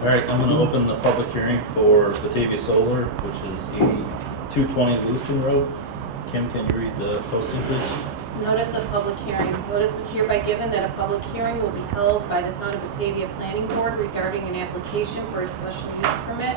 All right, I'm going to open the public hearing for Batavia Solar, which is 8220 Lewiston Road. Kim, can you read the posting, please? Notice of public hearing. Notice is hereby given that a public hearing will be held by the Town of Batavia Planning Board regarding an application for a special use permit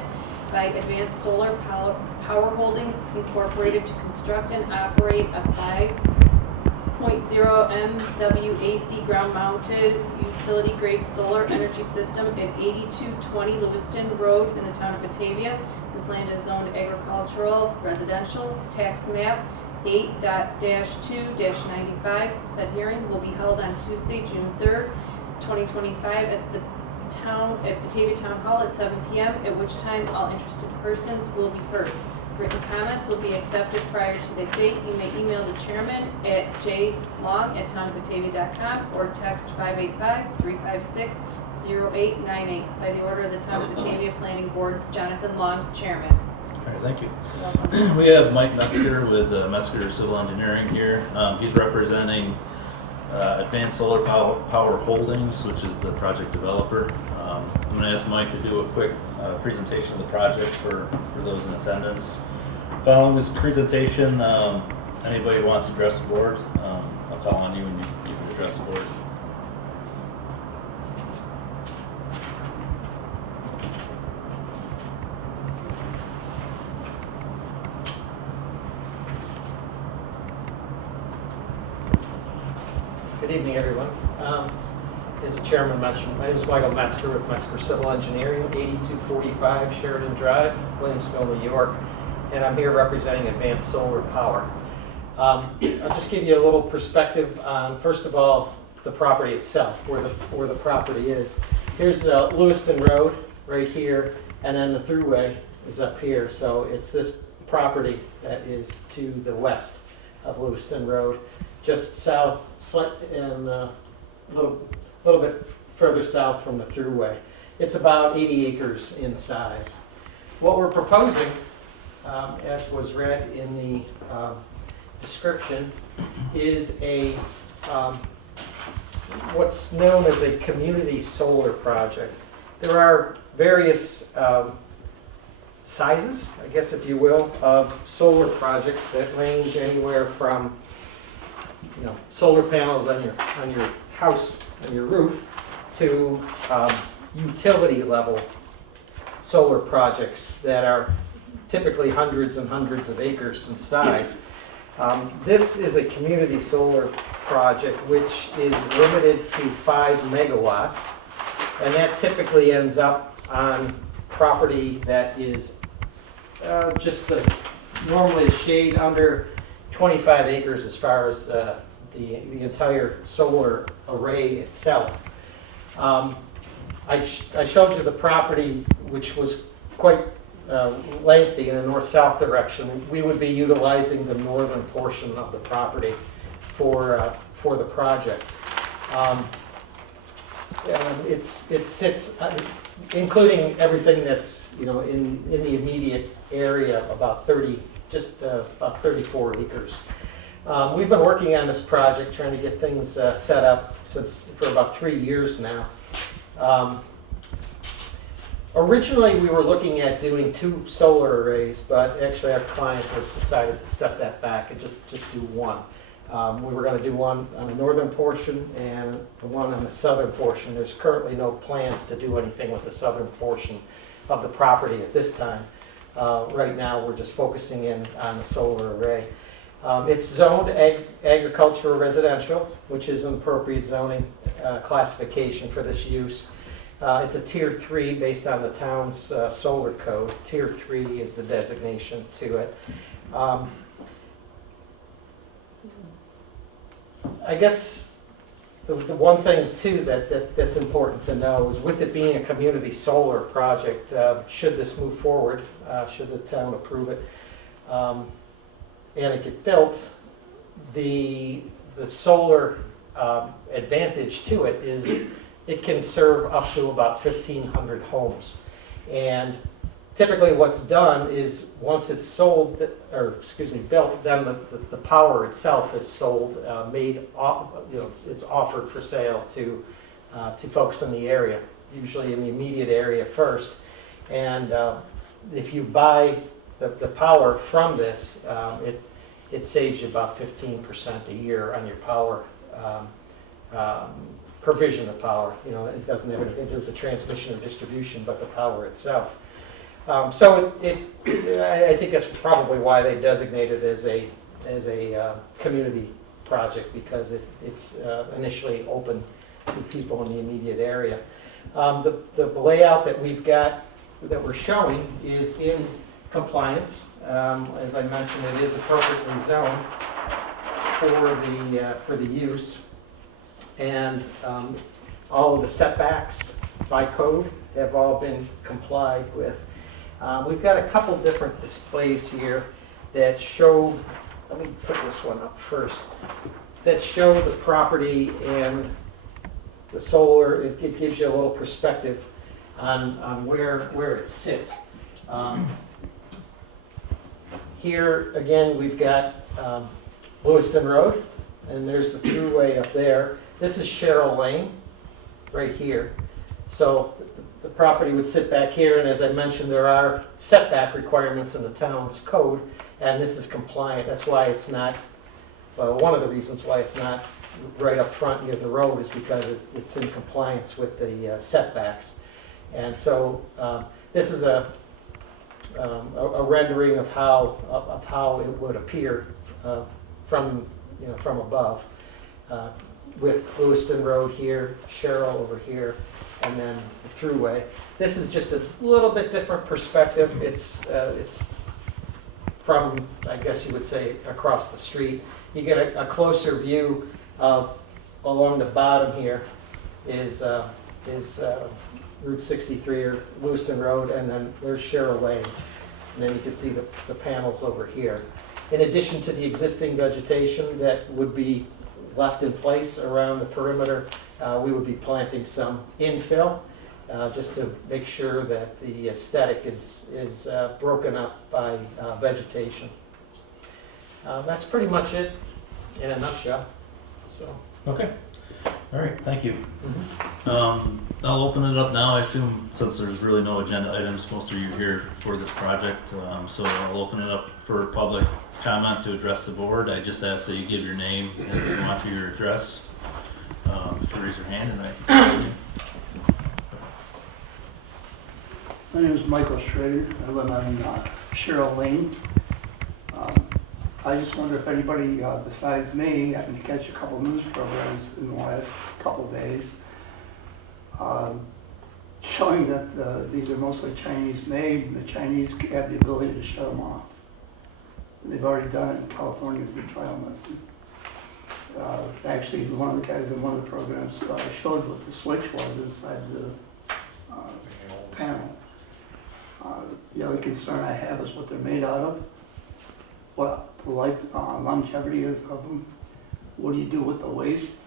by Advanced Solar Power Holdings Incorporated to construct and operate a 5.0 MWAC ground-mounted utility-grade solar energy system at 8220 Lewiston Road in the Town of Batavia. This land is zoned agricultural, residential, tax map 8.2-95. Said hearing will be held on Tuesday, June 3rd, 2025 at the Batavia Town Hall at 7 p.m., at which time all interested persons will be heard. Written comments will be accepted prior to the date. You may email the chairman at jlong@townofbatavia.com or text 585-356-0898. By the order of the Town of Batavia Planning Board, Jonathan Long, Chairman. All right, thank you. We have Mike Metzger with Metzger Civil Engineering here. He's representing Advanced Solar Power Holdings, which is the project developer. I'm going to ask Mike to do a quick presentation of the project for those in attendance. Following this presentation, anybody who wants to address the board, I'll call on you and you can address the board. Good evening, everyone. As the chairman mentioned, my name is Michael Metzger with Metzger Civil Engineering, 8245 Sheridan Drive, Williamsville, New York, and I'm here representing Advanced Solar Power. I'll just give you a little perspective on, first of all, the property itself, where the property is. Here's Lewiston Road right here, and then the thruway is up here. So it's this property that is to the west of Lewiston Road, just south and a little bit further south from the thruway. It's about 80 acres in size. What we're proposing, as was read in the description, is a what's known as a community solar project. There are various sizes, I guess if you will, of solar projects that range anywhere from solar panels on your house, on your roof, to utility level solar projects that are typically hundreds and hundreds of acres in size. This is a community solar project which is limited to 5 megawatts, and that typically ends up on property that is just normally a shade under 25 acres as far as the entire solar array itself. I showed you the property, which was quite lengthy in the north-south direction. We would be utilizing the northern portion of the property for the project. It sits, including everything that's in the immediate area, about 34 acres. We've been working on this project, trying to get things set up for about 3 years now. Originally, we were looking at doing 2 solar arrays, but actually our client has decided to step that back and just do one. We were going to do one on the northern portion and one on the southern portion. There's currently no plans to do anything with the southern portion of the property at this time. Right now, we're just focusing in on the solar array. It's zoned agricultural residential, which is an appropriate zoning classification for this use. It's a Tier 3 based on the town's solar code. Tier 3 is the designation to it. I guess the one thing too that's important to know is, with it being a community solar project, should this move forward, should the town approve it, and it get built, the solar advantage to it is it can serve up to about 1,500 homes. And typically what's done is, once it's built, then the power itself is sold, it's offered for sale to folks in the area. usually in the immediate area first. And if you buy the power from this, it saves you about 15% a year on your power, provision of power. You know, it doesn't have anything to do with the transmission or distribution, but the power itself. So I think that's probably why they designate it as a community project, because it's initially open to people in the immediate area. The layout that we've got, that we're showing, is in compliance. As I mentioned, it is appropriately zoned for the use, and all of the setbacks by code have all been complied with. We've got a couple different displays here that show, let me put this one up first, that show the property and the solar. It gives you a little perspective on where it sits. Here, again, we've got Lewiston Road, and there's the thruway up there. This is Sherrill Lane, right here. So the property would sit back here, and as I mentioned, there are setback requirements in the town's code, and this is compliant. That's why it's not, well, one of the reasons why it's not right up front near the road is because it's in compliance with the setbacks. And so this is a rendering of how it would appear from above, with Lewiston Road here, Sherrill over here, and then the thruway. This is just a little bit different perspective. It's from, I guess you would say, across the street. You get a closer view of, along the bottom here is Route 63 or Lewiston Road, and then there's Sherrill Lane. And then you can see the panels over here. In addition to the existing vegetation that would be left in place around the perimeter, we would be planting some infill, just to make sure that the aesthetic is broken up by vegetation. That's pretty much it in a nutshell. So. Okay. All right, thank you. I'll open it up now. I assume since there's really no agenda items, most of you are here for this project, so I'll open it up for public comment to address the board. I just ask that you give your name and if you want to your address. If you raise your hand and I can tell you. My name is Michael Schrader. I live on Sherrill Lane. I just wonder if anybody besides me happened to catch a couple news programs in the last couple of days showing that these are mostly Chinese made, and the Chinese have the ability to shut them off. And they've already done it in California as a trial method. Actually, one of the guys in one of the programs showed what the switch was inside the panel. The other concern I have is what they're made out of, what the longevity is of them. What do you do with the waste?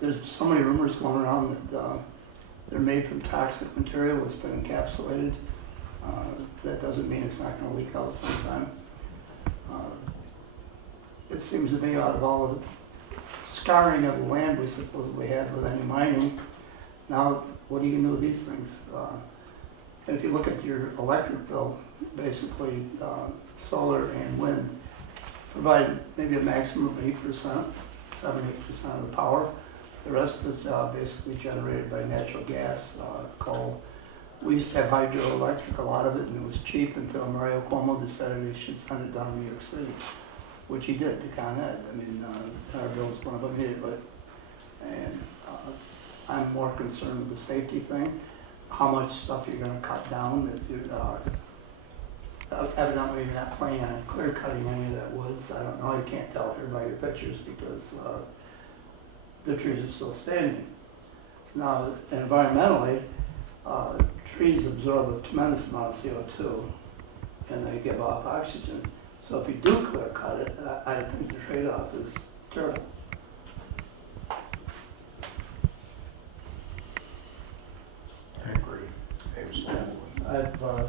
There's so many rumors going around that they're made from toxic material that's been encapsulated. That doesn't mean it's not going to leak out sometime. It seems to me, out of all the scarring of the land we supposedly had with any mining, now what are you going to do with these things? And if you look at your electric bill, basically solar and wind provide maybe a maximum of 8%, 7-8% of the power. The rest is basically generated by natural gas, coal. We used to have hydroelectric, a lot of it, and it was cheap until Mario Cuomo decided he should send it down to New York City, which he did to Con Ed. I mean, our bills went up immediately. And I'm more concerned with the safety thing, how much stuff you're going to cut down. If you're evidently you're not planning on clear cutting any of that woods. I don't know, you can't tell here by your pictures because the trees are still standing. Now, environmentally, trees absorb a tremendous amount of CO2 and they give off oxygen. So if you do clear cut it, I think the trade-off is terrible. I agree. Absolutely.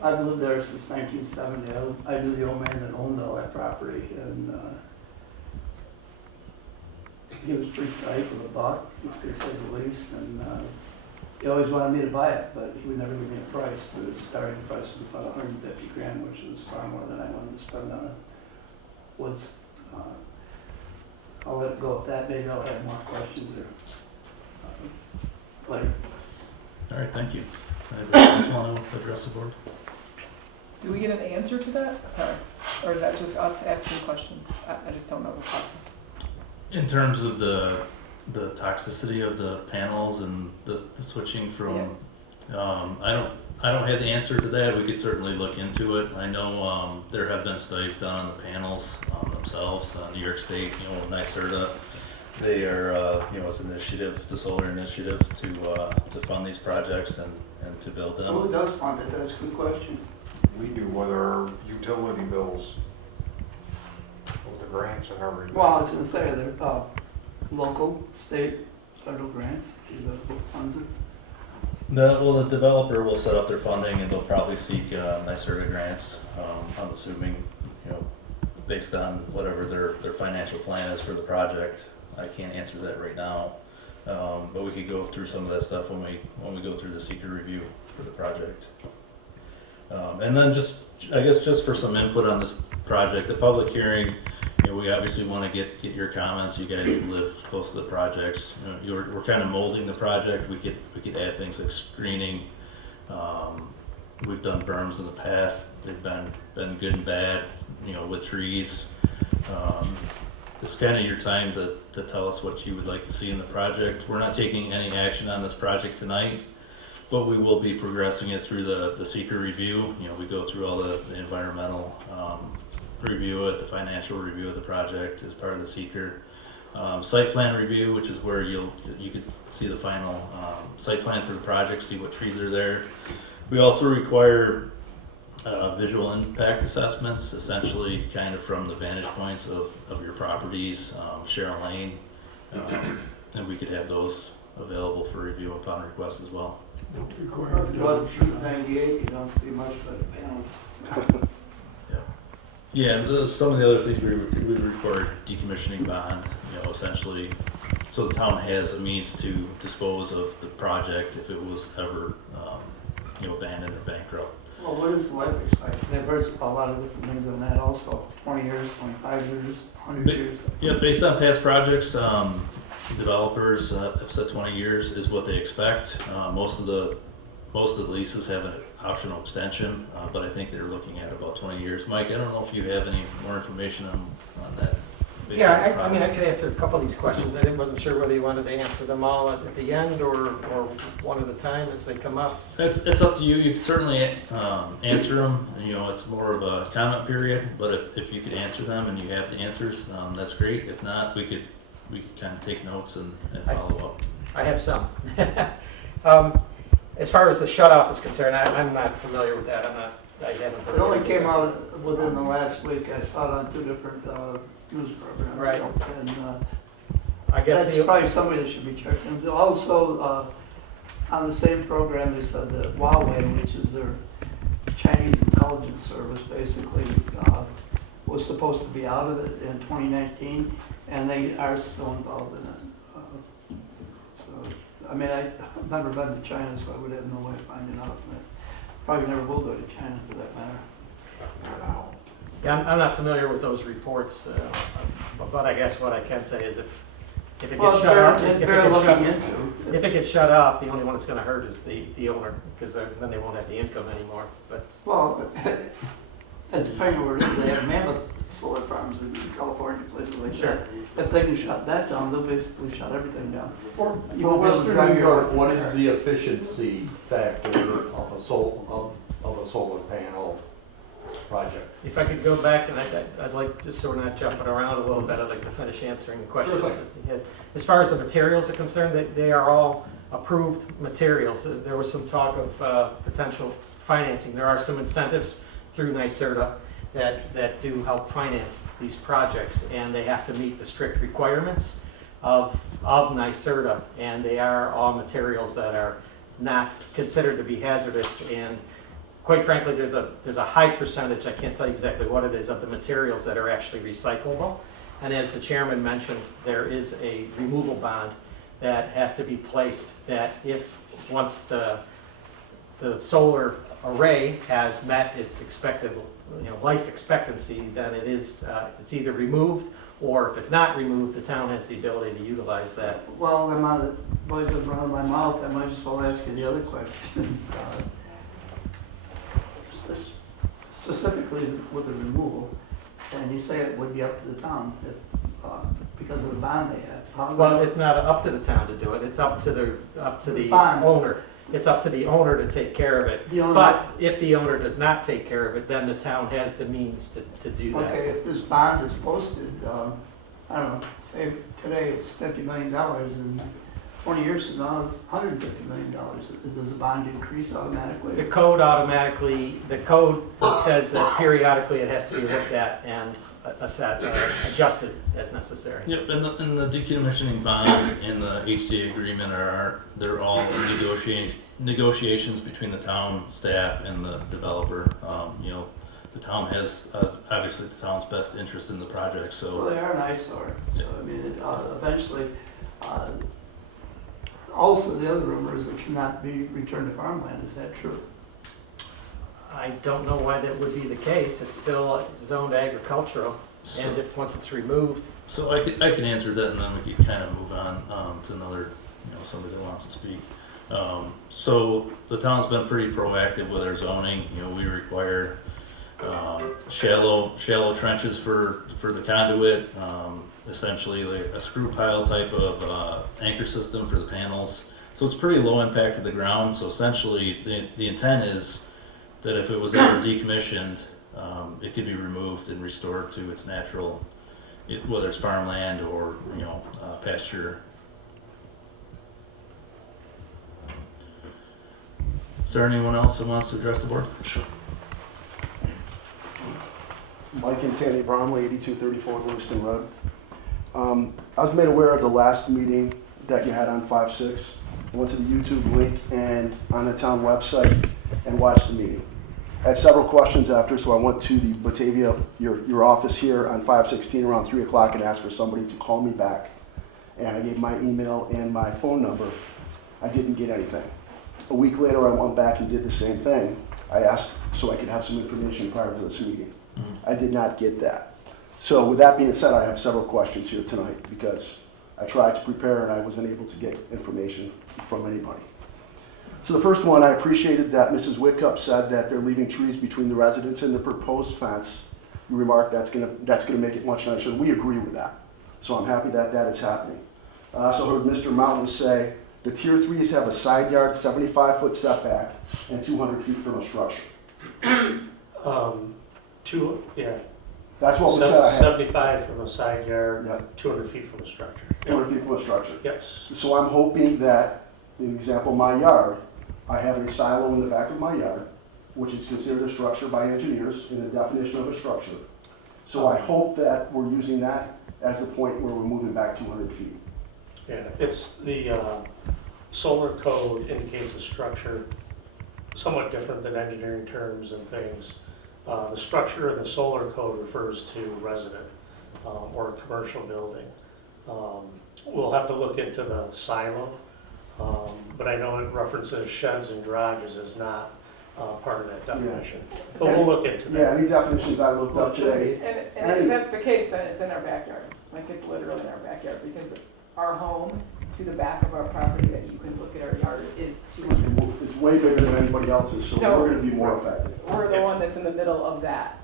I've lived there since 1970. I knew the old man that owned all that property, and he was pretty tight with a buck, to say the least. And he always wanted me to buy it, but he would never give me a price. The starting price was about 150 grand, which was far more than I wanted to spend on it. I'll let it go at that. Maybe I'll have more questions later. All right, thank you. Anybody else want to address the board? Do we get an answer to that? Sorry. Or is that just us asking questions? I just don't know the process. In terms of the toxicity of the panels and the switching from, I don't have the answer to that. We could certainly look into it. I know there have been studies done on the panels themselves. New York State, NYSERDA, they are, it's an initiative, the solar initiative to fund these projects and to build them. Who does fund it? That's a good question. We do with our utility bills, with the grants and everything. Well, I was going to say, they're local, state, federal grants. Who funds it? The developer will set up their funding and they'll probably seek NYSERDA grants, I'm assuming, based on whatever their financial plan is for the project. I can't answer that right now, but we could go through some of that stuff when we go through the seeker review for the project. And then I guess just for some input on this project, the public hearing, we obviously want to get your comments. You guys live close to the projects. We're kind of molding the project. We could add things like screening. We've done berms in the past. They've been good and bad, with trees. It's kind of your time to tell us what you would like to see in the project. We're not taking any action on this project tonight, but we will be progressing it through the seeker review. We go through all the environmental review it, the financial review of the project as part of the seeker. Site plan review, which is where you could see the final site plan for the project, see what trees are there. We also require visual impact assessments, essentially kind of from the vantage points of your properties, Sharon Lane, and we could have those available for review upon request as well. Don't require If you wasn't shooting 98, you don't see much but the panels. Yeah, and some of the other things we would require decommissioning bond, essentially, so the town has a means to dispose of the project if it was ever, abandoned or bankrupt. Well, what is the life expectancy? I've heard a lot of different things on that also. 20 years, 25 years, 100 years. Yeah, based on past projects, developers have said 20 years is what they expect. Most of the leases have an optional extension, but I think they're looking at about 20 years. Mike, I don't know if you have any more information on that. Yeah, I mean, I could answer a couple of these questions. I wasn't sure whether you wanted to answer them all at the end or one at a time as they come up. It's up to you. You can certainly answer them. It's more of a comment period, but if you could answer them and you have the answers, that's great. If not, we could kind of take notes and follow up. I have some. As far as the shut-off is concerned, I'm not familiar with that. I haven't heard. It only came out within the last week. I saw it on 2 different news programs. Right. And I guess that's probably somebody that should be checked into. Also, on the same program, they said that Huawei, which is their Chinese intelligence service, basically was supposed to be out of it in 2019, and they are still involved in it. So, I mean, I've never been to China, so I would have no way of finding out. But probably never will go to China for that matter. Not now. Yeah, I'm not familiar with those reports, but I guess what I can say is if it gets shut off, if it gets shut off, the only one that's going to hurt is the owner, because then they won't have the income anymore. But Well, depending on where it is, they have mammoth solar farms in California, places like Sure. that. If they can shut that down, they'll basically shut everything down. For You won't be able to Western drive New your York, what car. is the efficiency factor of a solar panel project? if I could go back, and I'd like, just so we're not jumping around a little bit, I'd like to finish answering the questions. Sure thing. Yes. As far as the materials are concerned, they are all approved materials. There was some talk of potential financing. There are some incentives through NYSERDA that do help finance these projects, and they have to meet the strict requirements of NYSERDA, and they are all materials that are not considered to be hazardous. And quite frankly, there's a high percentage, I can't tell you exactly what it is, of the materials that are actually recyclable. And as the chairman mentioned, there is a removal bond that has to be placed, that if once the solar array has met its expected, life expectancy, then it's either removed, or if it's not removed, the town has the ability to utilize that. Well, I'm out of, boys have run out of my mouth, I might as well ask you the other question. Specifically with the removal, and you say it would be up to the town if, because of the bond they have. How do they- Well, it's not up to the town to do it, it's up to the Bond. owner. It's up to the owner to take care of it. The owner- But if the owner does not take care of it, then the town has the means to do that. Okay, if this bond is posted, I don't know, say today it's $50 million, and 20 years from now, it's $150 million. Does the bond increase The automatically? code says that periodically it has to be looked at and adjusted as necessary. Yep, and the decommissioning bond and the HTA agreement they're all negotiations between the town staff and the developer. The town has, obviously the town's best interest in the project, Well, so. they are an eyesore, so I mean, eventually, also the other rumor is it cannot be returned to farmland, is that true? I don't know why that would be the case. It's still zoned agricultural, and once it's removed, So I can answer that, and then we can kind of move on to another, somebody that wants to speak. So the town's been pretty proactive with our zoning. We require shallow trenches for the conduit, essentially like a screw pile type of anchor system for the panels. So it's pretty low impact to the ground. So essentially, the intent is that if it was ever decommissioned, it could be removed and restored to its natural, whether it's farmland or pasture. Is there anyone else that wants to address the board? Sure. Mike and Tammy Bromley, 8234 Lewiston Rd. I was made aware of the last meeting that you had on 5/6. I went to the YouTube link and on the town website and watched the meeting. I had several questions after, so I went to the Batavia, your office here on 5/16 around 3 o'clock and asked for somebody to call me back. And I gave my email and my phone number. I didn't get anything. A week later, I went back and did the same thing. I asked so I could have some information prior to this meeting. I did not get that. So with that being said, I have several questions here tonight because I tried to prepare and I wasn't able to get information from anybody. So the first one, I appreciated that Mrs. Whitcup said that they're leaving trees between the residents and the proposed fence. You remarked that's gonna make it much nicer. We agree with that. So I'm happy that that is happening. I also heard Mr. Mountain say the tier 3s have a side yard 75-foot setback and 200 feet from a structure. That's what we said I had. 75 from a side yard, Yep. 200 feet from a structure. 200 feet from a structure. Yes. So I'm hoping that, in example, my yard, I have a silo in the back of my yard, which is considered a structure by engineers in the definition of a structure. So I hope that we're using that as the point where we're moving back 200 feet. Yeah, it's the solar code indicates a structure somewhat different than engineering terms and things. The structure in the solar code refers to resident or a commercial building. We'll have to look into the silo, but I know it references sheds and garages as not part of that definition. But we'll look into Yeah, that. any definitions I looked up today. And if that's the case, then it's in our backyard. Like, it's literally in our backyard, because our home to the back of our property that you can look at our yard is 200. It's way bigger than anybody else's, so So- we're gonna be more affected. We're the one that's in the middle of that.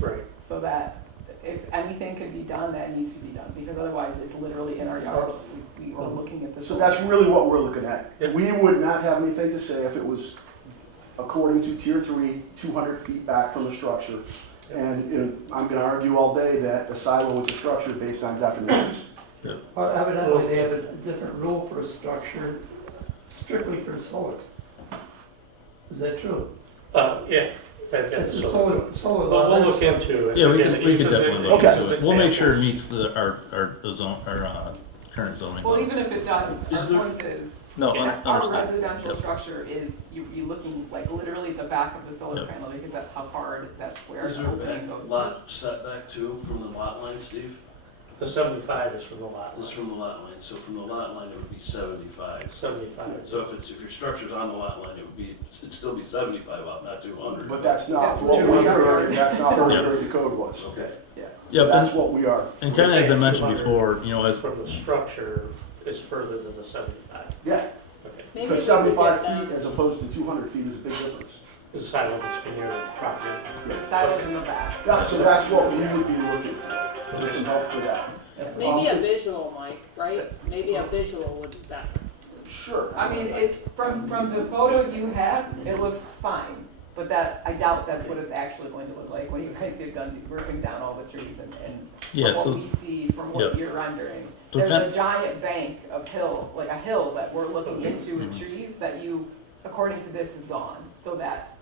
Right. So that if anything can be done, that needs to be done, because otherwise it's literally in our yard. We are looking at this. So that's really what we're looking at. Yep. We would not have anything to say if it was according to tier 3, 200 feet back from the structure. And I'm gonna argue all day that a silo is a structure based on definitions. Well, evidently, they have a different rule for a structure strictly for solar. Is that true? Yeah. It's a So, solar well, law. we'll look into it. Yeah, we Again, could it uses definitely it- look Okay. it uses into it. We'll make sure it examples. meets our current zoning. Well, even if it does, Is our there- point is, No, our understood. residential Yep. structure is, you're looking like literally at the back of the solar Yep. panel, because that's how far, that's where Is the there a opening back goes. lot setback too from the lot line, Steve? The 75 is from the lot This is line. from the lot line, so from the lot line, it would be 75. 75. So if your structure's on the lot line, it'd still be 75 out, not 200. But that's not That's what we 200. heard, that's not what we Yeah. heard the code was. Okay. Yeah. So Yep, that's and- what we are. And kind of as I mentioned 200. before, you know, as From the structure is further than the 75. Yeah, Okay. Maybe because if we could 75 get feet them, as opposed to 200 feet is a big difference. The side limits be near the property. The silos in the back. Yeah, so that's what we would be looking for. There's some help for that. Maybe a It's- visual, Mike, right? Maybe a visual would be better. Sure. I mean, from the photo you have, it looks fine, but I doubt that's what it's actually going to look like when you guys get done ripping down all the trees and Yeah, from so- what we see from what Yep. you're rendering. So There's kind- a giant bank of hill, like a hill that we're looking into with trees that you, according to this, is gone. So that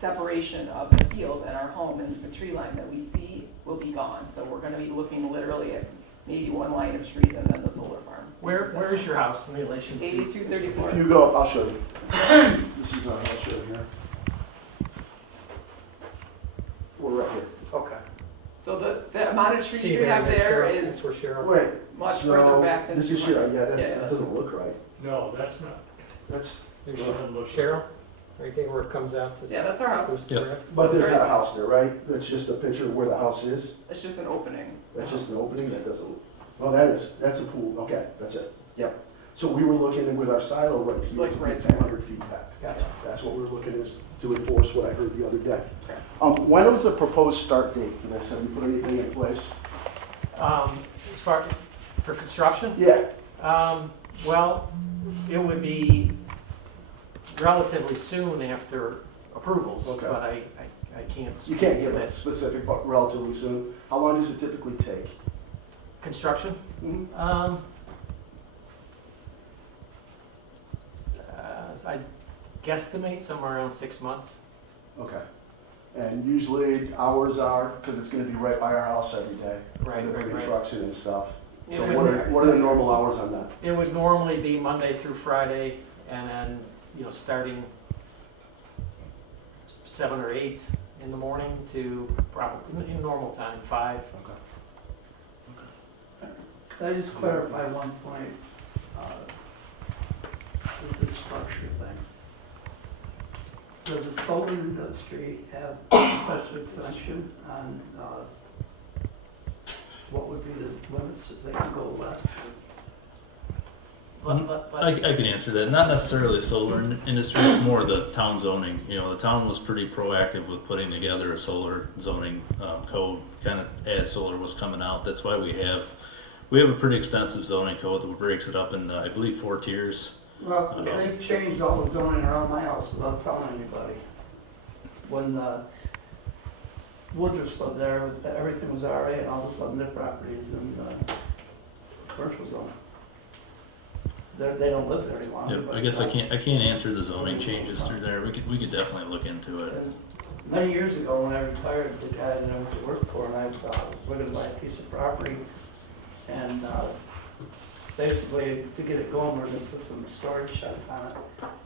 separation of the field and our home and the tree line that we see will be gone. So we're gonna be looking literally at maybe one line of street and then the solar farm. Where is your house in relation to? 8234. If you go up, I'll show you. This is, I'll show you here. We're right here. Okay. So the amount of trees See you have there Cheryl? is That's where Cheryl. Wait. much so further back than This is 200. Cheryl, yeah, Yeah, that doesn't look right. No, that's not. That's, There's Cheryl, right there where it comes out to. Yeah, that's our house. Lewiston Yep. Rd. but there's not a house there, right? That's just a picture of where the house is. It's just an opening. That's just an opening, that doesn't, oh, that is, that's a pool, okay, that's it, yep. So we were looking with our silo right It's here, like to right get there. 200 feet back. Gotcha. That's what we're looking is to enforce what I heard the other day. Okay. When was the proposed start date? Did I say we put anything in place? As far, for construction? Yeah, Well, it would be relatively soon after approvals, Okay. but I can't. you can't speak give to a that. specific, but relatively soon. How long does it typically take? Construction? Mhm. I guesstimate somewhere around 6 months. Okay. And usually hours are, because it's gonna be right by our house every day. Right, They're right, putting right. trucks in and stuff. It So would- what are the normal hours on that? It would normally be Monday through Friday, and then, starting 7 or 8 in the morning to probably, in normal time, 5. Could I just clarify one point, with this structure thing? Does the solar industry have a special exemption on, what would be the limits that they can go less? I can answer that. Not necessarily the solar industry, it's more the town zoning. You know, the town was pretty proactive with putting together a solar zoning code, kind of as solar was coming out. That's why we have a pretty extensive zoning code that breaks it up in, I believe, 4 tiers. Well, they changed all the zoning around my house without telling anybody. When Woodruff's lived there, everything was RA, and all of a sudden their property is in commercial zone. They don't live there any longer. Yep, but, I guess I can't answer the zoning changes through there. We could definitely look into it. And many years ago, when I retired, the guy that I went to work for, and I was looking to buy a piece of property, and basically, to get it going, we're gonna put some storage sheds on it.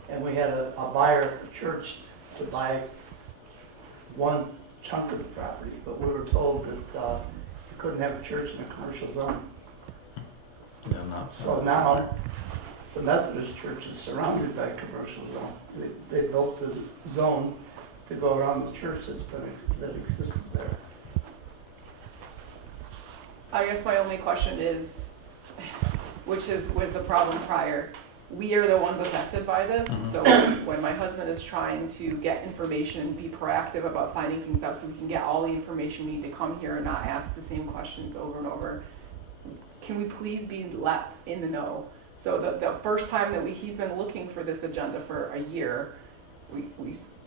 And we had a buyer, a church, to buy one chunk of the property, but we were told that you couldn't have a church in a commercial zone. Yeah, no. So now, the Methodist church is surrounded by commercial zone. They built the zone to go around the church that existed there. I guess my only question is, was the problem prior? We are the ones affected by this, Mhm. so when my husband is trying to get information and be proactive about finding things out so we can get all the information we need to come here and not ask the same questions over and over, can we please be let in the know? So the first time that he's been looking for this agenda for a year,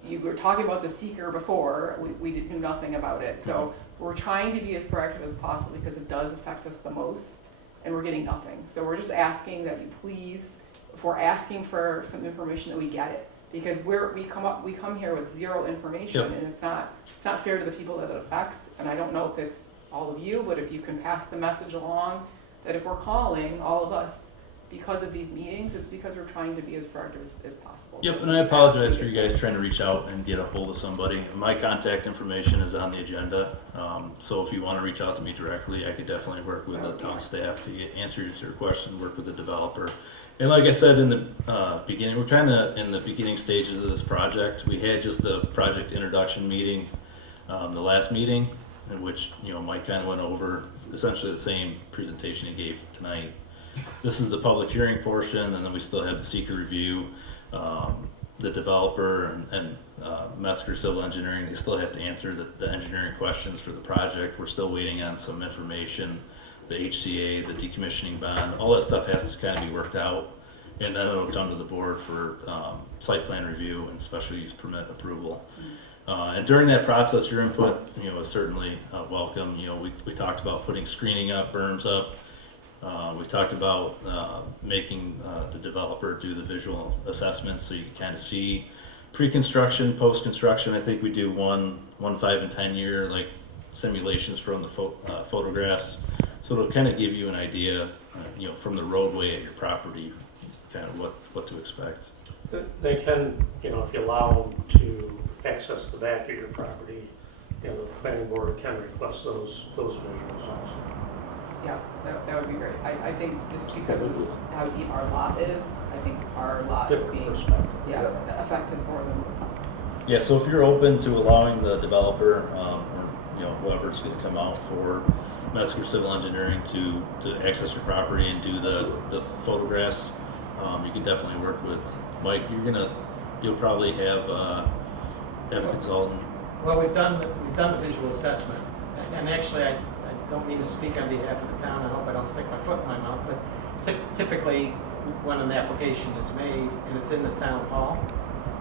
you were talking about the seeker before, we knew nothing about it. So we're trying to be as proactive as possible because it does affect us the most, and we're getting nothing. So we're just asking that you please, if we're asking for some information, that we get it. Because we come here with zero information, Yep. and it's not fair to the people that it affects. And I don't know if it's all of you, but if you can pass the message along, that if we're calling, all of us, because of these meetings, it's because we're trying to be as proactive as possible. Yep, So and I staff apologize need for to- you guys trying to reach out and get a hold of somebody. My contact information is on the agenda, so if you want to reach out to me directly, I could definitely work with the town staff to answer your question, work with the developer. And like I said in the beginning, we're kind of in the beginning stages of this project. We had just a project introduction meeting, the last meeting, in which, you know, Mike kind of went over essentially the same presentation he gave tonight. This is the public hearing portion, and then we still have the seeker review. The developer and Metzger Civil Engineering, they still have to answer the engineering questions for the project. We're still waiting on some information, the HCA, the decommissioning bond, all that stuff has to kind of be worked out. And then it'll come to the board for site plan review and special use permit approval. And during that process, your input, you know, is certainly welcome. You know, we talked about putting screening up, berms up. We talked about making the developer do the visual assessments so you can kind of see pre-construction, post-construction. I think we do one 5 and 10 year like simulations from the photographs. So it'll kind of give you an idea, you know, from the roadway at your property, kind of what to expect. They can, you know, if you allow them to access the back of your property, you know, the planning board can request those visuals also. Yeah, that would be great. I think just because of how deep our lot is, I think our lot is Different being, perspective. affected more than most. Yeah, so if you're open to allowing the developer, or, you know, whoever's gonna come out for Metzger Civil Engineering to access your property and do the photographs, you can definitely work with Mike. You'll probably have a consultant. Well, we've done the visual assessment, and actually, I don't mean to speak on behalf of the town, I hope I don't stick my foot in my mouth, but typically, when an application is made and it's in the town hall,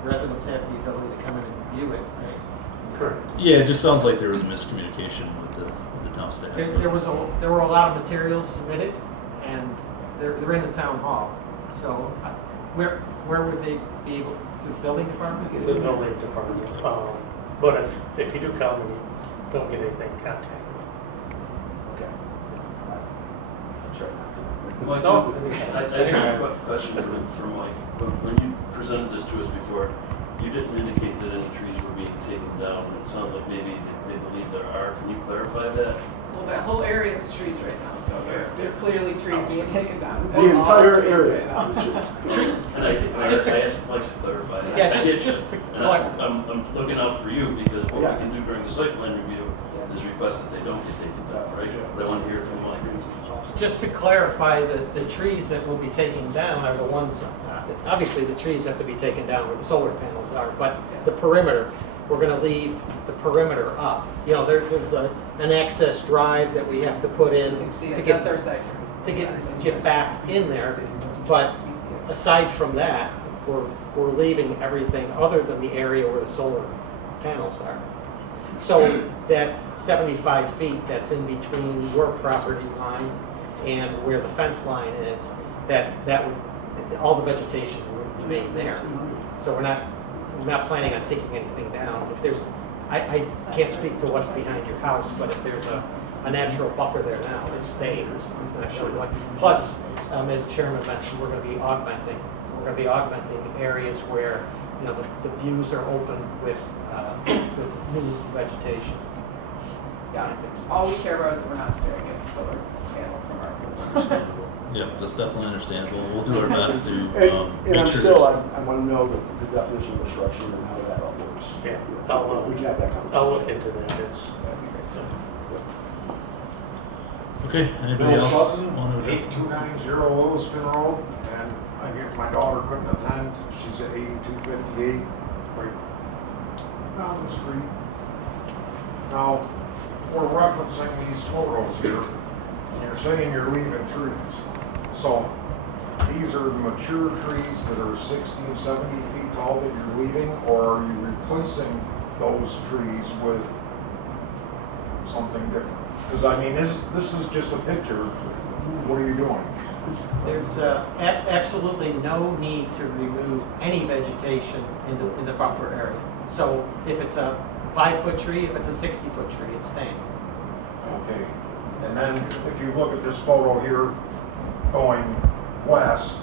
residents have the ability to come in and view it, right? Correct. Yeah, it just sounds like there was miscommunication with the town staff. There were a lot of materials submitted, and they're in the town hall, so where would they be able to, through the building department? The building department. But if you do come and you don't get anything, contact me. Okay. I'm sure not to. Mike, No. I have a question for Mike. When you presented this to us before, you didn't indicate that any trees were being taken down. It sounds like maybe they believe there are. Can you clarify that? Well, that whole area is trees right now, so they're clearly trees being taken down. The entire Trees area. right now. And I asked Mike to clarify that. Yeah, I did. just to And collect. I'm looking out for you because what Yeah. we can do during the site plan review is request that they don't get taken down, right? But I want to hear it from Mike. Just to clarify, the trees that will be taken down are the ones, obviously the trees have to be taken down where the solar panels are, but the perimeter, we're gonna leave the perimeter up. You know, there's an access drive that we have to put in You can see to it, get, that's our site. to get back in there. But You see it. aside from that, we're leaving everything other than the area where the solar panels are. So that 75 feet that's in between your property line and where the fence line is, that would, all the vegetation would remain there. So we're not planning on taking anything down. If there's, I can't speak to what's behind your house, but if there's a natural buffer there now, it's staying. It's not really going. Plus, as the chairman mentioned, we're going to be augmenting. We're going to be augmenting areas where, you know, the views are open with new vegetation. Yeah, all we care about is that we're not staring at solar panels from our. Yep, that's definitely understandable. We'll do our best to And make I'm sure still, there's- I want to know the definition of a structure and how that all works. Yeah, We can have that conversation. I'll look into that. Okay, anybody Bill else Sutton, want to? 8290 Lewiston Road, and I guess my daughter couldn't attend. She's at 8258, right down the street. Now, we're referencing these photos here. You're saying you're leaving trees. So these are mature trees that are 60 and 70 feet tall that you're leaving, or are you replacing those trees with something different? Because I mean, this is just a picture. What are you doing? There's absolutely no need to remove any vegetation in the buffer area. So if it's a 5-foot tree, if it's a 60-foot tree, it's staying. Okay. And then if you look at this photo here, going west,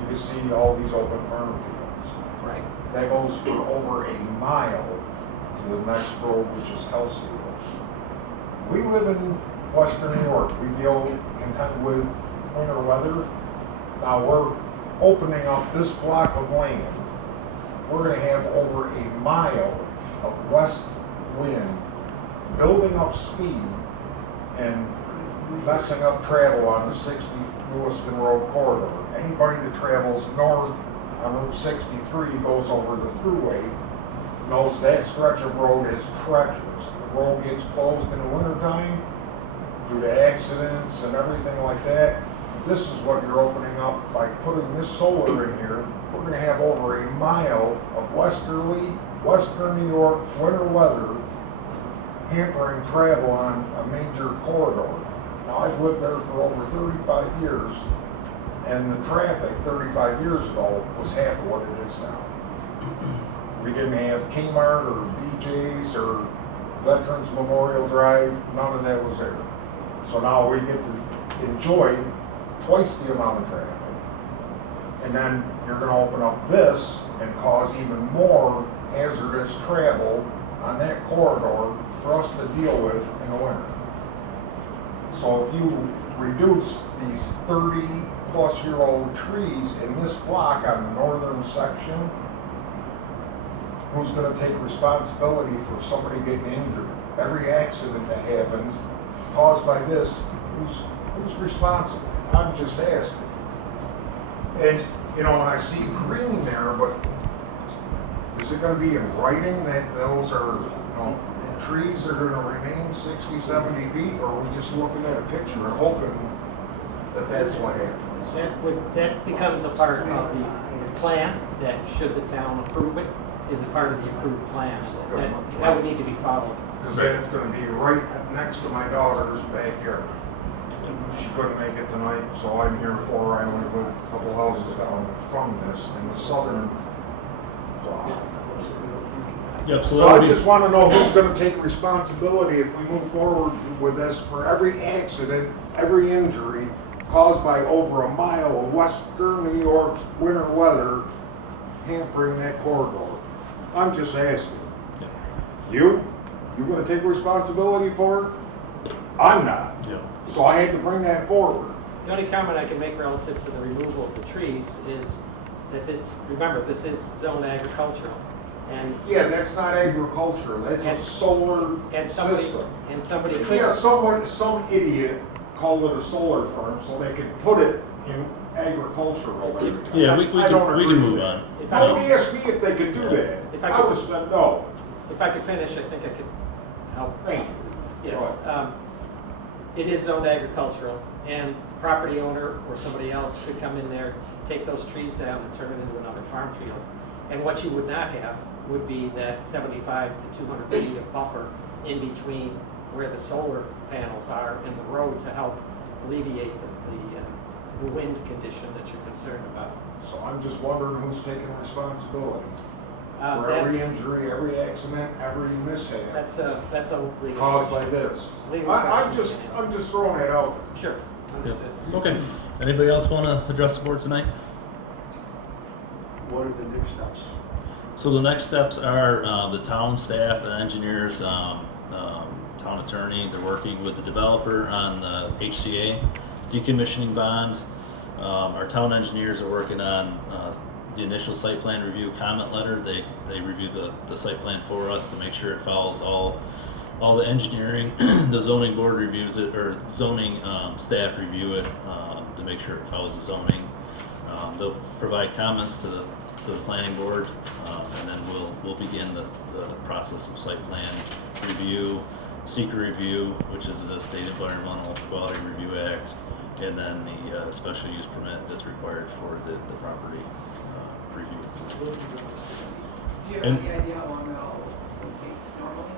you can see all these open farm fields. Right. That goes for over a mile to the next road, which is Kelsey Road. We live in western New York. We deal content with winter weather. Now we're opening up this block of land. We're gonna have over a mile of west wind, building up speed and messing up travel on the 60 Lewiston Road corridor. Anybody that travels north on Route 63 goes over the thruway, knows that stretch of road is treacherous. The road gets closed in the wintertime due to accidents and everything like that. This is what you're opening up by putting this solar in here. We're gonna have over a mile of westerly, western New York winter weather hampering travel on a major corridor. Now, I've lived there for over 35 years, and the traffic 35 years ago was half of what it is now. We didn't have Kmart or BJ's or Veterans Memorial Drive, none of that was there. So now we get to enjoy twice the amount of traffic. And then you're gonna open up this and cause even more hazardous travel on that corridor for us to deal with in the winter. So if you reduce these 30-plus-year-old trees in this block on the northern section, who's gonna take responsibility for somebody getting injured? Every accident that happens caused by this, who's responsible? I'm just asking. And, you know, when I see green there, but is it gonna be in writing that those are, you know, trees that are gonna remain 60, 70 feet, or are we just looking at a picture and hoping that that's what happens? That becomes a part of the plan, that should the town approve it, is a part of the approved plan. That would need to be followed. Because that's gonna be right next to my daughter's backyard. She couldn't make it tonight, so I'm here for her. I only live a couple houses down from this in the southern block. Yep, So I just want to know who's going to take responsibility if we move forward with this for every accident, every injury caused by over a mile of western New York winter weather hampering that corridor. I'm just asking. You going to take responsibility for it? I'm not. Yep. So I had to bring that forward. The only comment I can make relative to the removal of the trees is that this, remember, this is zoned agricultural. And Yeah, that's not agriculture. That's a solar system. somebody could. Yeah, some idiot called it a solar farm so they could put it in agricultural. Yeah, we I don't can agree move with on. that. Nobody asked me if they could do that. If I I could- was said no. If I could finish, I think I could help. Thank you. Yes. Go ahead. It is zoned agricultural, and property owner or somebody else could come in there, take those trees down and turn it into another farm field. And what you would not have would be that 75 to 200 feet of buffer in between where the solar panels are and the road to help alleviate the wind condition that you're concerned about. So I'm just wondering who's taking responsibility for That- every injury, every accident, every mishap That's a legal caused by question. this. Legal I'm question. just throwing it out there. Sure. Yep. Understood. Okay. Anybody else want to address the board tonight? What are the next steps? So the next steps are the town staff and engineers, town attorney, they're working with the developer on the HCA decommissioning bond. Our town engineers are working on the initial site plan review comment letter. They review the site plan for us to make sure it follows all the engineering. The zoning board reviews it, or zoning staff review it to make sure it follows the zoning. They'll provide comments to the planning board, and then we'll begin the process of site plan review, seeker review, which is the State Environmental Quality Review Act, and then the special use permit that's required for the property review. Do you have any idea how long it'll take normally?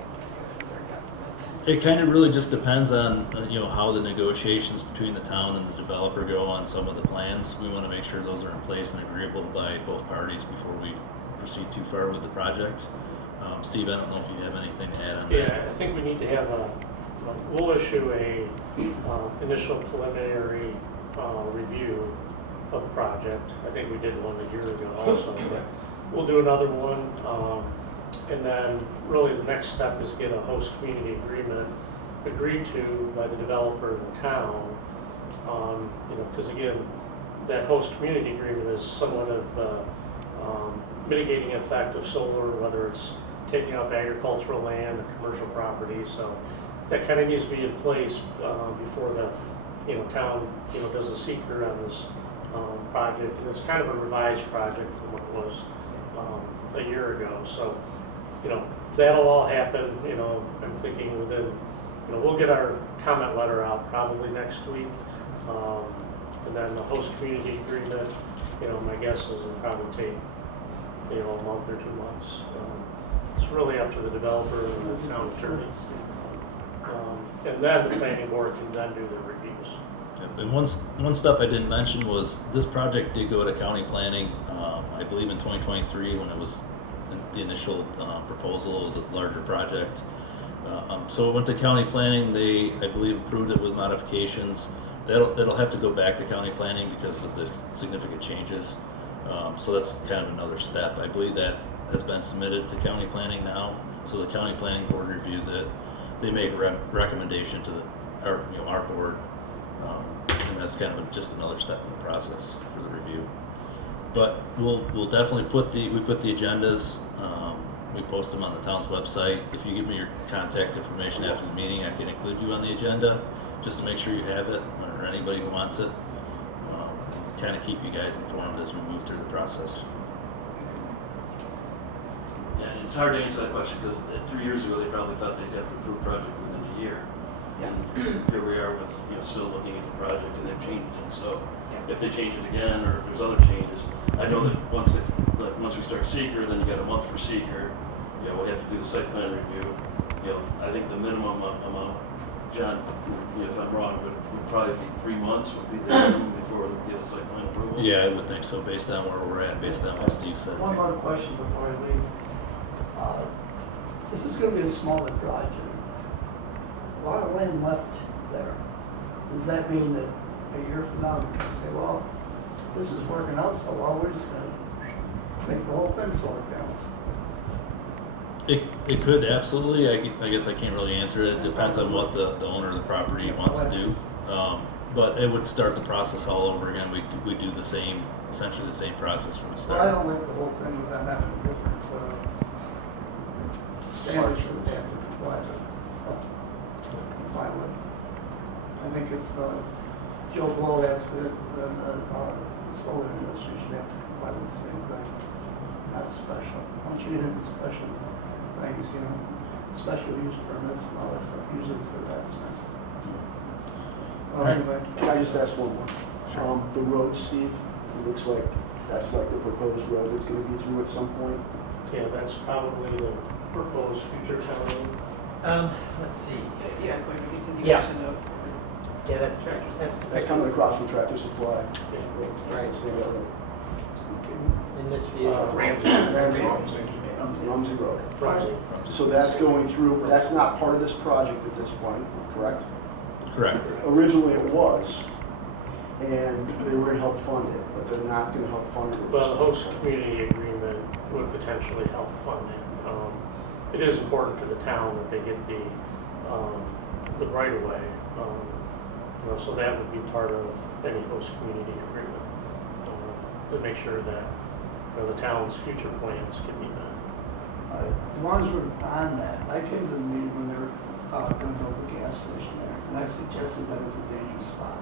Is there a guesstimate? It kind of really just depends on, how the negotiations between the town and the developer go on some of the plans. We want to make sure those are in place and agreeable by both parties before we proceed too far with the project. Steve, I don't know if you have anything to add on that. Yeah, I think we need to have we'll issue a initial preliminary review of the project. I think we did one a year ago also, but we'll do another one. And then really the next step is get a host community agreement agreed to by the developer and the town. Because again, that host community agreement is somewhat of mitigating effect of solar, whether it's taking up agricultural land or commercial property. So that kind of needs to be in place before the town does a seeker on this project. And it's kind of a revised project from what it was a year ago. So that'll all happen. I'm thinking within we'll get our comment letter out probably next week. And then the host community agreement, my guess is it'll probably take, a month or 2 months. It's really up to the developer and the town attorney. And then the planning board can then do the reviews. And one step I didn't mention was this project did go to county planning, I believe in 2023 when it was the initial proposal. It was a larger project. So it went to county planning. They, I believe, approved it with modifications. It'll have to go back to county planning because of the significant changes. So that's kind of another step. I believe that has been submitted to county planning now. So the county planning board reviews it. They make a recommendation to our board, and that's kind of just another step in the process for the review. But we'll definitely put the agendas. We post them on the town's website. If you give me your contact information after the meeting, I can include you on the agenda just to make sure you have it, or anybody who wants it. Kind of keep you guys informed as we move through the process. Yeah, and it's hard to answer that question because 3 years ago they probably thought they'd have to approve a project within a year. And here we are with still looking at the project and they've changed it. So if they change it again or if there's other changes, I know that once we start seeker, then you got a month for seeker. We have to do the site plan review. I think the minimum amount, John, if I'm wrong, but would probably be 3 months would be the minimum before we get a site plan approval. Yeah, I would think so, based on where we're at, based on what Steve said. One more question before I leave. This is going to be a smaller project. A lot of land left there. Does that mean that a year from now we can say, well, this is working out so well, we're just going to make the whole thing solar panels? It could, absolutely. I guess I can't really answer it. It depends on what the owner of the property wants to do. But it would start the process all over again. We do essentially the same process from the Well, I start. don't like the whole thing with them having different standards that they have to comply with. I think if Joe Blow asked it, then the solar industry should have to comply with the same thing, not special. Once you get into special things, special use permits and all that stuff, usually it's a rat's nest. Well, anyway, Can I just ask one more? Sure. The road, Steve, it looks like that's like the proposed road that's going to be through at some point. Yeah, that's probably the proposed future town road. Let's see. Yeah, it's like a continuation of. Yeah, that's That's coming across from Tractor Supply. Right. Say that right. in this view. Rumsey Road. So that's going through, that's not part of this project at this point, correct? Correct. Originally it was, and they were going to help fund it, but they're not going to help fund it. at But this the point. host community agreement would potentially help fund it. It is important to the town that they get the right of way. So that would be part of any host community agreement to make sure that the town's future plans can be met. As long as we're on that, I came to the meeting when they were going to build the gas station there, and I suggested that was a dangerous spot,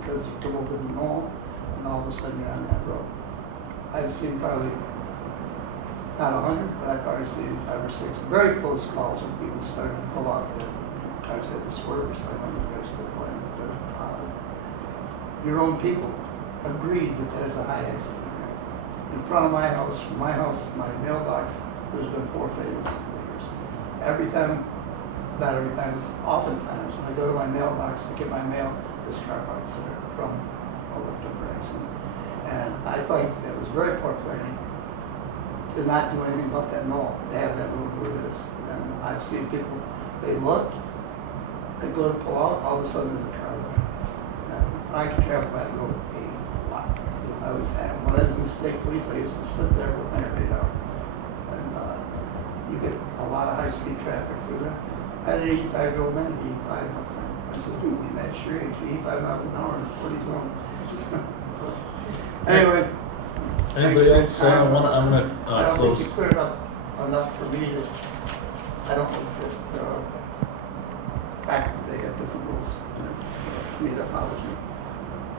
because you come over the knoll, and all of a sudden you're on that road. I've seen probably, not 100, but I've probably seen 5 or 6 very close calls when people started to pull out, and cars had to swerve or something, and there's the point. But your own people agreed that there's a high accident rate. In front of my house, from my house to my mailbox, there's been 4 failures in 4 years. Oftentimes, when I go to my mailbox to get my mail, there's car parks there from a left-over accident. And I thought that was very poor planning to not do anything about that knoll, to have that road where it is. And I've seen people, they look, they go to pull out, all of a sudden there's a car there. And I travel that road a lot. I was when I was in the state police, I used to sit there with my radar. And you get a lot of high-speed traffic through there. I had an 85-year-old man, 85. I said, dude, we matched your age, 85 miles an hour, and what he's going. Anyway. Anybody else I'm I'm gonna I don't close? think you cleared up enough for me to, I don't think that, fact they have different rules. To me, that bothers me.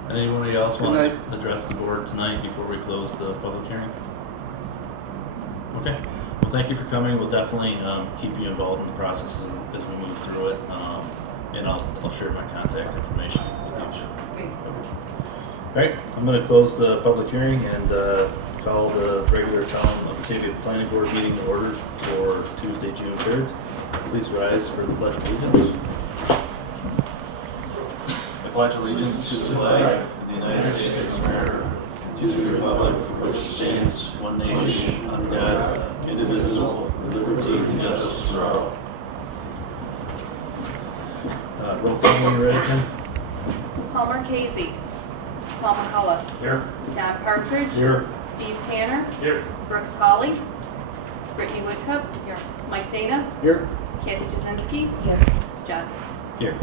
Anybody else Good want night. to address the board tonight before we close the public hearing? Okay. Well, thank you for coming. We'll definitely keep you involved in the process as we move through it, and I'll share my contact information with you. Great. All right, I'm going to close the public hearing and call the regular Town of Batavia Planning Board meeting in order for Tuesday, June 3rd. Please rise for the Pledge of Allegiance. I pledge allegiance to the flag of the United States of America, to the republic for which stands one nation, under God, indivisible, with liberty and justice for all. Roll call when you're ready, Ken. Palmer Casey. Paul McCullough. Here. Don Partridge. Here. Steve Tanner. Here. Brooks Hawley. Brittany Woodcup. Here. Mike Dana. Here. Kathy Jasinski. Here. John. Here.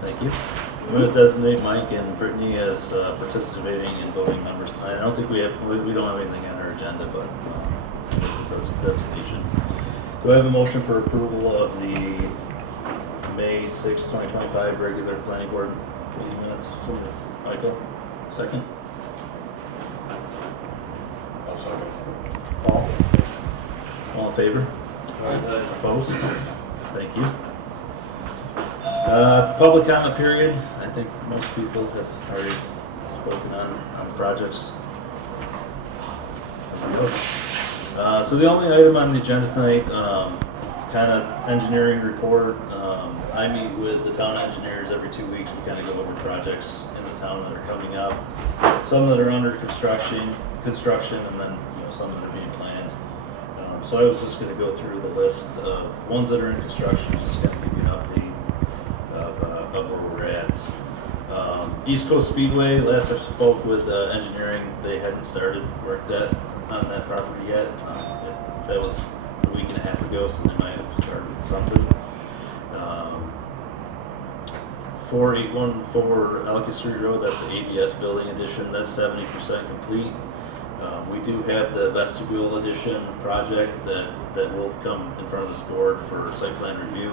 Thank you. I'm going to designate Mike and Brittany as participating and voting members tonight. I don't think we don't have anything on our agenda, but it's a designation. Do I have a motion for approval of the May 6, 2025 regular planning board meeting minutes? Michael, second? I'll second. Paul? All in favor? Opposed? Thank you. Public comment period. I think most people have already spoken on the projects. So the only item on the agenda tonight, kind of engineering report. I meet with the town engineers every 2 weeks. We kind of go over projects in the town that are coming up. Some that are under construction, and then some that are being planned. So I was just going to go through the list of ones that are in construction, just kind of give you an update of where we're at. East Coast Speedway, last I spoke with engineering, they hadn't started work on that property yet. That was a week and a half ago, so they might have started something. 4814 Ellicott Street Road, that's the ABS building addition, that's 70% complete. We do have the vestibule addition project that will come in front of this board for site plan review.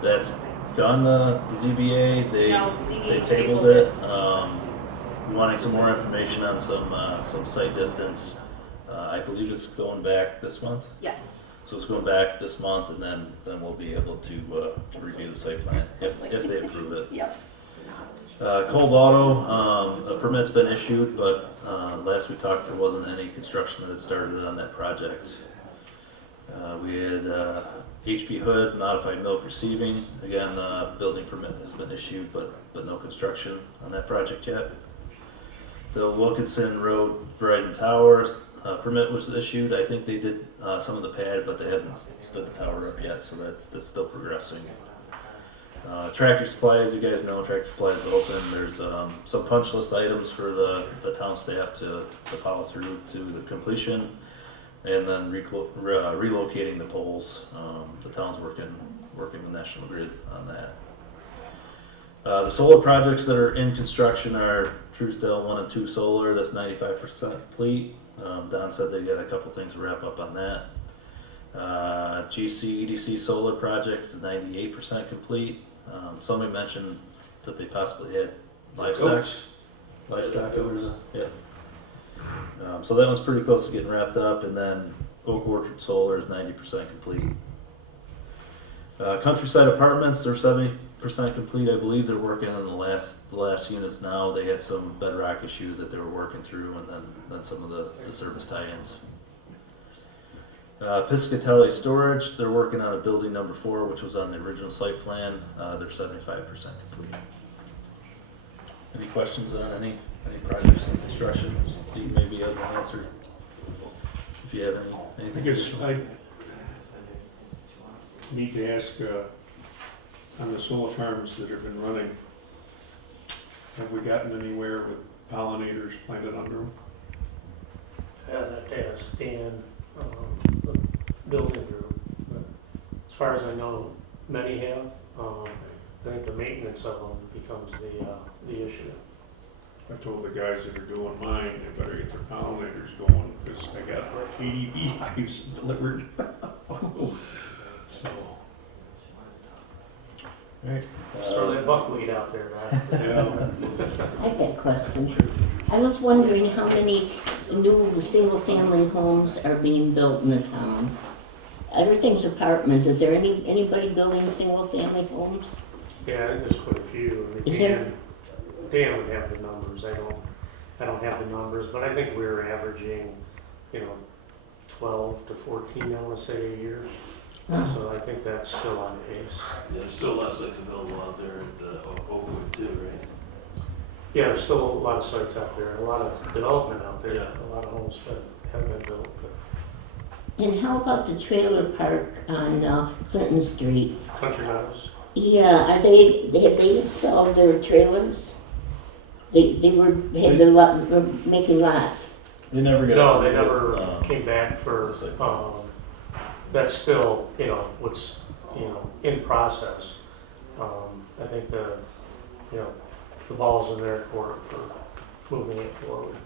That's done, the ZBA, they tabled it. Wanting some more information on some site distance. I believe it's going back this month. Yes. So it's going back this month, and then we'll be able to review the site plan if they approve it. Yep. Cold Auto, a permit's been issued, but last we talked, there wasn't any construction that had started on that project. We had HP Hood, modified milk receiving. Again, building permit has been issued, but no construction on that project yet. The Wilkinson Road Verizon Towers, permit was issued. I think they did some of the pad, but they haven't stood the tower up yet, so that's still progressing. Tractor Supply, as you guys know, Tractor Supply is open. There's some punch list items for the town staff to follow through to the completion, and then relocating the poles. The town's working with National Grid on that. The solar projects that are in construction are Truesdale 1 and 2 solar. That's 95% complete. Don said they got a couple things to wrap up on that. EDC solar project is 98% complete. Somebody mentioned that they possibly had livestock over there. Yeah. So that one's pretty close to getting wrapped up, and then Oak Orchard Solar is 90% complete. Countryside Apartments, they're 70% complete. I believe they're working on the last units now. They had some bedrock issues that they were working through, and then some of the service tie-ins. Piscatelli Storage, they're working on a building number 4, which was on the original site plan. They're 75% complete. Any questions on any projects in construction? Steve maybe have an answer if you have anything. I guess I need to ask on the solar farms that have been running, Have we gotten anywhere with pollinators planted under them? That has been the building group. But as far as I know, many have. I think the maintenance of them becomes the issue. I told the guys that are doing mine, they better get their pollinators going, because I got 80 beehives delivered. So, Alright. So that buckwheat out there, yeah. I've got a question. I was wondering how many new single-family homes are being built in the town? Everything's apartments. Is there anybody building single-family homes? Yeah, there's quite a few. I mean, Is there? Dan would have the numbers. I don't have the numbers, but I think we're averaging, 12 to 14, I want to say, a year. So I think that's still on pace. Yeah, there's still a lot of sites available out there at Oakwood too, right? Yeah, there's still a lot of sites out there, a lot of development out there, Yeah. a lot of homes that have been built. But And how about the trailer park on Clinton Street? Country Meadows, Yeah, have they installed their trailers? They were making lots. They never got. no, they never came back for, it's like- that's still, what's, in process. I think the ball's in their court for moving it forward.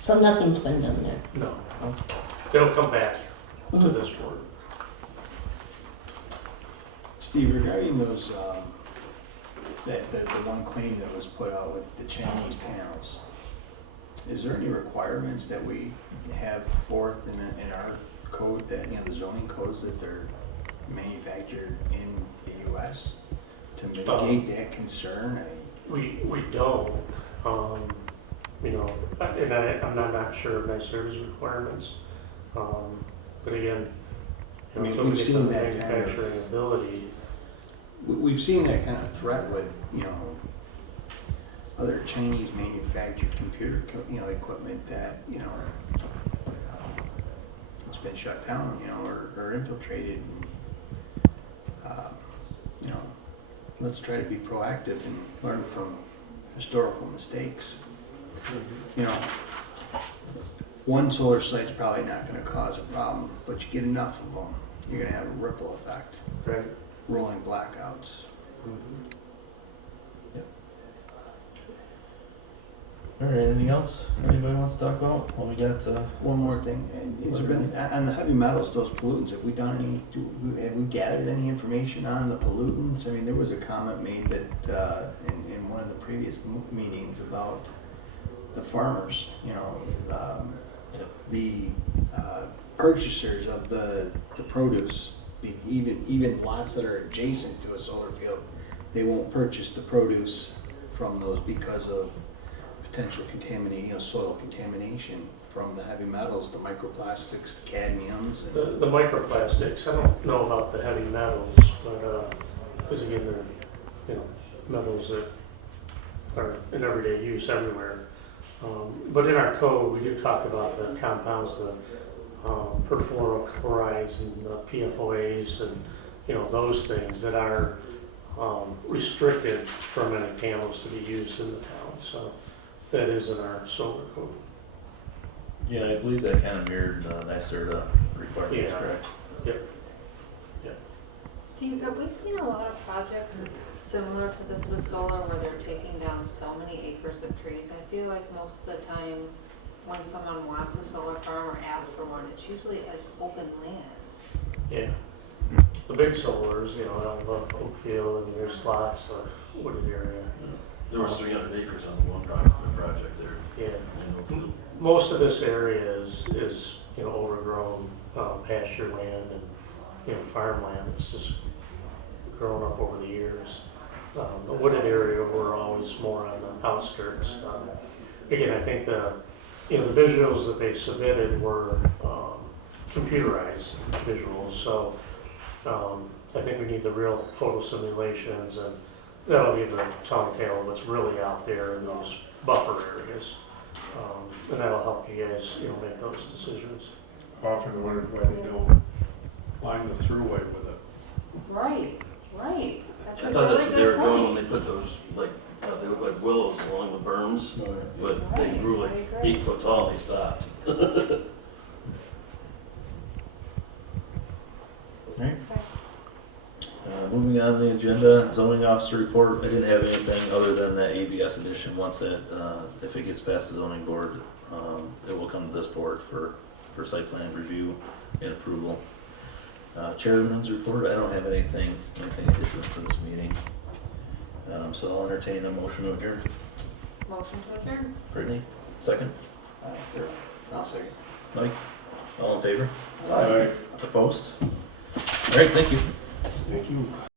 So nothing's been done there. No, they'll come back to Mhm. this board. Steve, regarding those, the one claim that was put out with the Chinese panels, is there any requirements that we have forth in our code that, the zoning codes that they're manufactured in the US to mitigate that concern? We don't, and I'm not sure of my service requirements. But again, I mean, until we've we get seen the that kind of- manufacturing ability, We've seen that kind of threat with, other Chinese manufactured computer, equipment that, it's been shut down, or infiltrated. And, let's try to be proactive and learn from historical mistakes. One solar site's probably not going to cause a problem, but you get enough of them, you're going to have a ripple effect, right? rolling blackouts. Alright, anything else anybody wants to talk about? Well, we got, One more thing, has there been, on the heavy metals, those pollutants, have we done have we gathered any information on the pollutants? I mean, there was a comment made that, in one of the previous meetings about the farmers, the purchasers of the produce, even lots that are adjacent to a solar field, they won't purchase the produce from those because of potential contamination, soil contamination from the heavy metals, the microplastics, the cadmiums. The microplastics, I don't know about the heavy metals, but, because again, they're, metals that are in everyday use everywhere. But in our code, we do talk about the compounds, the perfluorochlorides and the PFOAs and, those things that are restricted from any panels to be used in the town. So that is in our solar code. yeah, I believe that kind of mirrored NYSERDA requirements, Yeah. correct? Yep. Steve, have we seen a lot of projects similar to this with solar where they're taking down so many acres of trees? I feel like most of the time when someone wants a solar farm or asks for one, it's usually like open land. Yeah. The big solars, out of Oakfield, and there's lots of wooded area. There was 300 acres on the one project there. Yeah. in Oakfield. Most of this area is overgrown pasture land and, farmland. It's just grown up over the years. The wooded area, we're always more on the outskirts. Again, I think the visuals that they submitted were computerized visuals, so I think we need the real photo simulations, and that'll be the telling tale of what's really out there in those buffer areas. And that'll help you guys, make those decisions. Often wondered why they don't line the thruway with it. Right. That's I a thought really that's what they were good doing point. when they put those, like, they look like willows along the berms, but they grew like 8 foot tall and they stopped. Alright. Moving on to the agenda, zoning officer report, I didn't have anything other than that ABS edition. Once that, if it gets past the zoning board, it will come to this board for site plan review and approval. Chairman's report, I don't have anything additional for this meeting. So I'll entertain a motion to adjourn. Motion to adjourn. Brittany, second. I'll second. Mike, all in favor? Aye. Opposed? All right, thank you. Thank you.